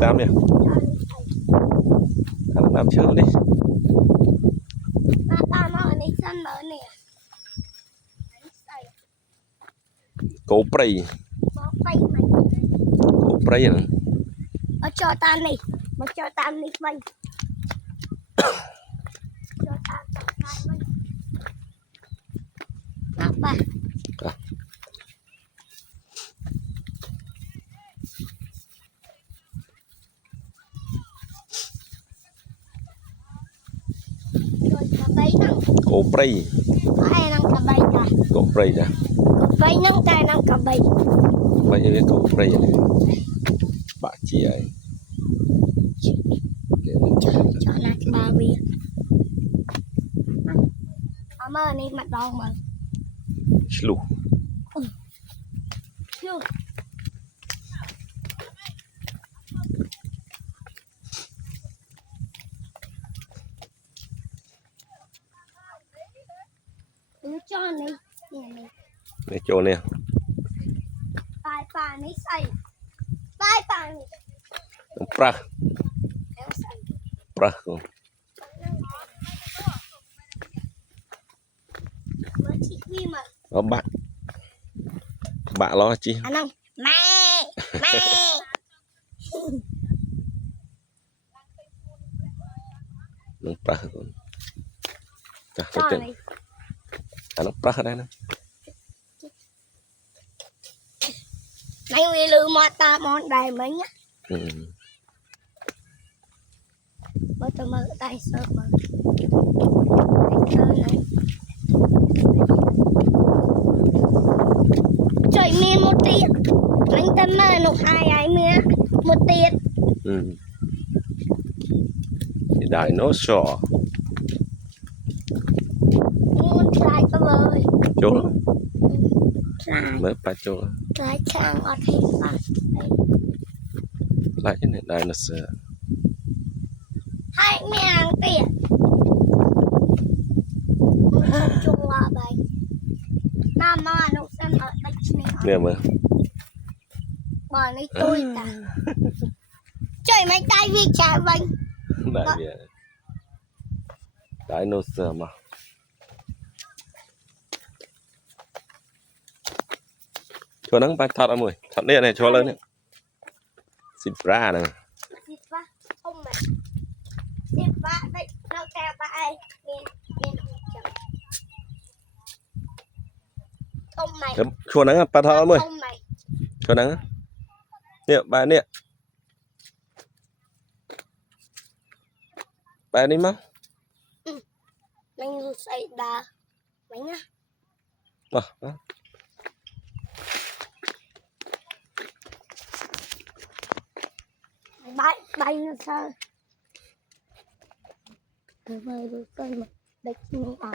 tam nè thằng nam chơi đi cổ prey nè cho ta này mà cho ta này mình cho ta mình apa cổ prey ai năng cả bay ta cổ prey nè bay năng tay năng cả bay bây giờ cái cổ prey này bạ chi ấy cho nó ba bia mơ này mặt đỏ mà lù cho này này chỗ này bài bà này xây bài bà này pra pra không đó bạn lo chi anh không mẹ nó pra không cho này nó pra đây nè này vì lừa mà ta món đầy mấy nhá bữa tôi mơ tay sơ mơ này trời miên một tiệt anh ta mơ nụ hai ai mía một tiệt dinosaur muốn trai có bơi chỗ trai mới phải chỗ trai trang ở đây lại cái này dinosaur hai miếng tiệt chung là bài nam mà nụ sân ở đây nè mà bỏ lấy tôi ta trời mấy tay vi trả vinh đại việt dinosaur mà cho nắng bay thật ở mùi thật nè này cho lên nè zebra nè zebra không mày zebra đây đâu theo bài không mày cho nắng bay thật ở mùi không mày cho nắng nè bài nè bài đi má mình xây đà bánh á bay nó sao mơ được cơn mà đấy khi mình ăn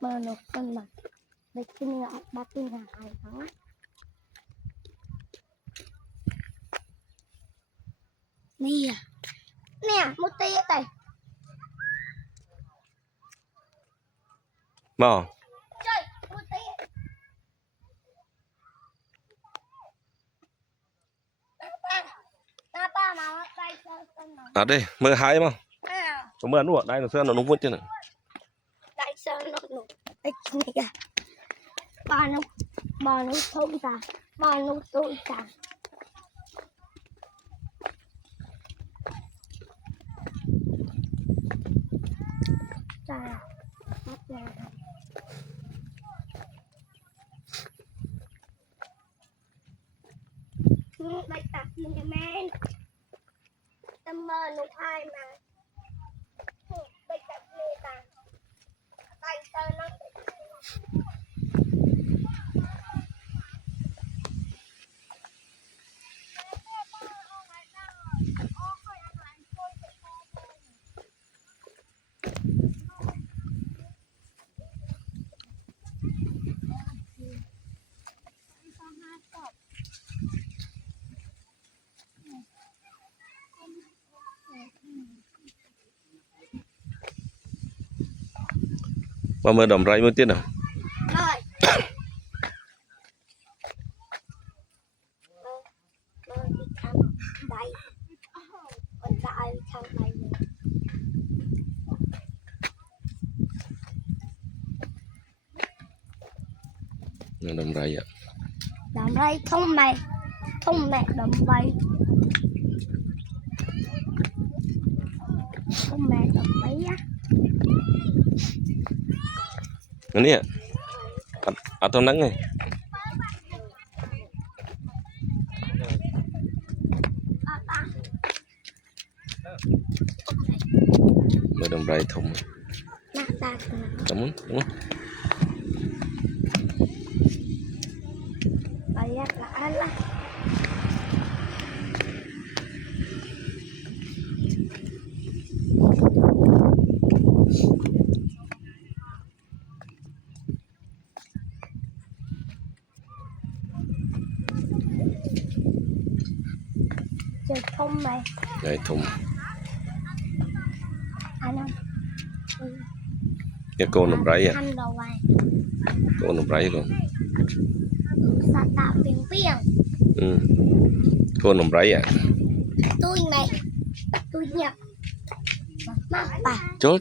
mơ nó cơn mà đấy khi mình ăn ba tin hàng ai đó nè một tí đây mò trời một tí ba mà đây à đây mưa hai mà có mưa nuột đây là sơn nó nung vút chứ này đây sơn nó nung đây này kìa ba nó thông ta ba nó tôi ta ta đây tập như men tâm mơ nụ hai mà đây tập như ta tay tơ nó mà mưa đầm ray mưa tiết nào nó đầm rầy ạ. Đầm rầy thông mẹ đầm rầy. Thông mẹ đầm rầy á. Ini ya atau nang nih mới đầm rầy thùng Nè ta kamu bayar lah lah. Chơi thông mày. rầy thùng Anh không? cái cô đầm rầy à, Anh đâu vậy? cô đầm rầy luôn. Sao tạo tiếng piềng? Ừ. Cô đầm rầy à. Tôi nhập. Mắc bà. Chỗ